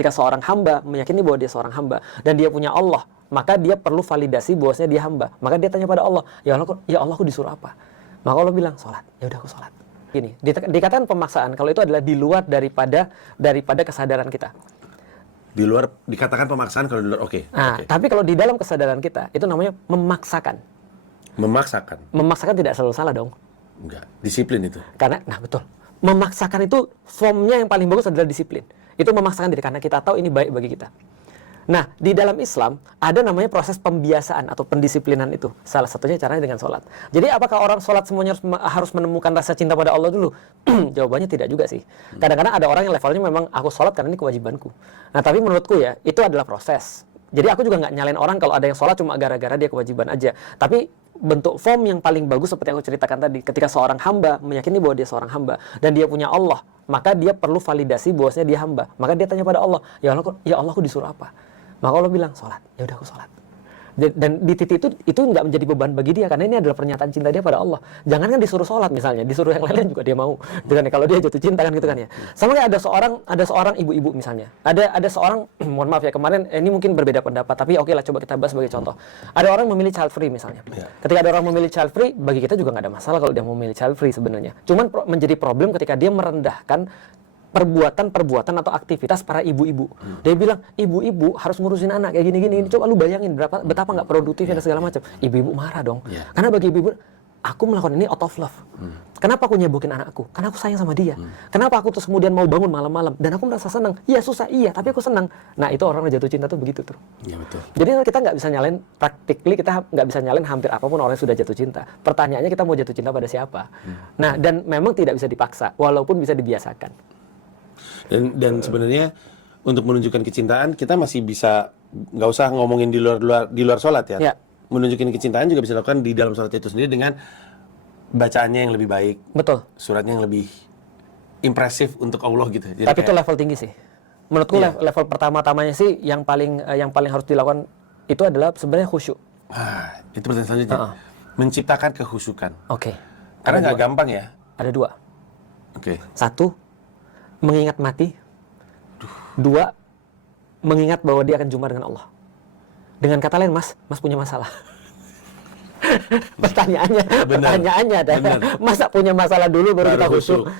Ketika seorang hamba meyakini bahwa dia seorang hamba dan dia punya Allah, maka dia perlu validasi bahwasanya dia hamba. Maka dia tanya pada Allah, ya Allah, aku disuruh apa? Maka Allah bilang, sholat. Ya udah, aku sholat. Gini, dikatakan pemaksaan kalau itu adalah di luar daripada kesadaran kita. Di luar dikatakan pemaksaan kalau di luar, oke. Tapi kalau di dalam kesadaran kita, itu namanya memaksakan. Memaksakan? Memaksakan tidak selalu salah dong. Enggak, disiplin itu. Karena, betul. Memaksakan itu formnya yang paling bagus adalah disiplin. Itu memaksakan diri karena kita tahu ini baik bagi kita. Nah, di dalam Islam ada namanya proses pembiasaan atau pendisiplinan itu. Salah satunya caranya dengan sholat. Jadi apakah orang sholat semuanya harus menemukan rasa cinta pada Allah dulu? Jawabannya tidak juga sih. Kadang-kadang ada orang yang levelnya memang aku sholat karena ini kewajibanku. Nah, tapi menurutku ya, itu adalah proses. Jadi aku juga nggak nyalain orang kalau ada yang sholat cuma gara-gara dia kewajiban aja. Tapi bentuk form yang paling bagus seperti yang aku ceritakan tadi, ketika seorang hamba meyakini bahwa dia seorang hamba dan dia punya Allah, maka dia perlu validasi bahwasanya dia hamba. Maka dia tanya pada Allah, ya Allah, aku disuruh apa? Maka Allah bilang, sholat. Ya udah, aku sholat. Dan di titik itu nggak menjadi beban bagi dia karena ini adalah pernyataan cinta dia pada Allah. Jangan kan disuruh sholat misalnya, disuruh yang lain juga dia mau. Gitu kan, kalau dia jatuh cinta kan gitu kan ya. Sama kayak ada seorang ibu-ibu misalnya. Ada seorang mohon maaf ya, kemarin ini mungkin berbeda pendapat, tapi oke lah, coba kita bahas sebagai contoh. Ada orang memilih child free misalnya. Ketika ada orang memilih child free, bagi kita juga nggak ada masalah kalau dia mau memilih child free sebenarnya. Cuman menjadi problem ketika dia merendahkan perbuatan atau aktivitas para ibu-ibu. Dia bilang, ibu-ibu harus ngurusin anak kayak gini-gini. Coba lu bayangin betapa nggak produktifnya dan segala macam. Ibu-ibu marah dong. Karena bagi ibu-ibu, aku melakukan ini out of love. Kenapa aku nyebokin anakku? Karena aku sayang sama dia. Kenapa aku terus kemudian mau bangun malam-malam? Dan aku merasa senang. Iya susah, iya, tapi aku senang. Nah, itu orang jatuh cinta tuh begitu tuh. Iya, betul. Jadi kita nggak bisa nyalain, practically kita nggak bisa nyalain hampir apapun orang yang sudah jatuh cinta. Pertanyaannya kita mau jatuh cinta pada siapa? Nah, dan memang tidak bisa dipaksa, walaupun bisa dibiasakan. Dan sebenarnya untuk menunjukkan kecintaan kita masih bisa, nggak usah ngomongin di luar sholat ya. Menunjukkan kecintaan juga bisa dilakukan di dalam sholat itu sendiri dengan bacaannya yang lebih baik. Betul. Suratnya yang lebih impresif untuk Allah gitu. Jadi tapi itu level tinggi sih. Menurutku level pertama-tamanya sih yang paling harus dilakukan itu adalah sebenarnya khusyuk. Itu pertanyaan selanjutnya. Menciptakan kehusukan. Oke. Karena nggak gampang ya. Ada dua. Oke. Satu, mengingat mati. Dua, mengingat bahwa dia akan jumpa dengan Allah. Dengan kata lain, Mas punya masalah. Pertanyaannya adalah, masa punya masalah dulu baru kita khusyuk?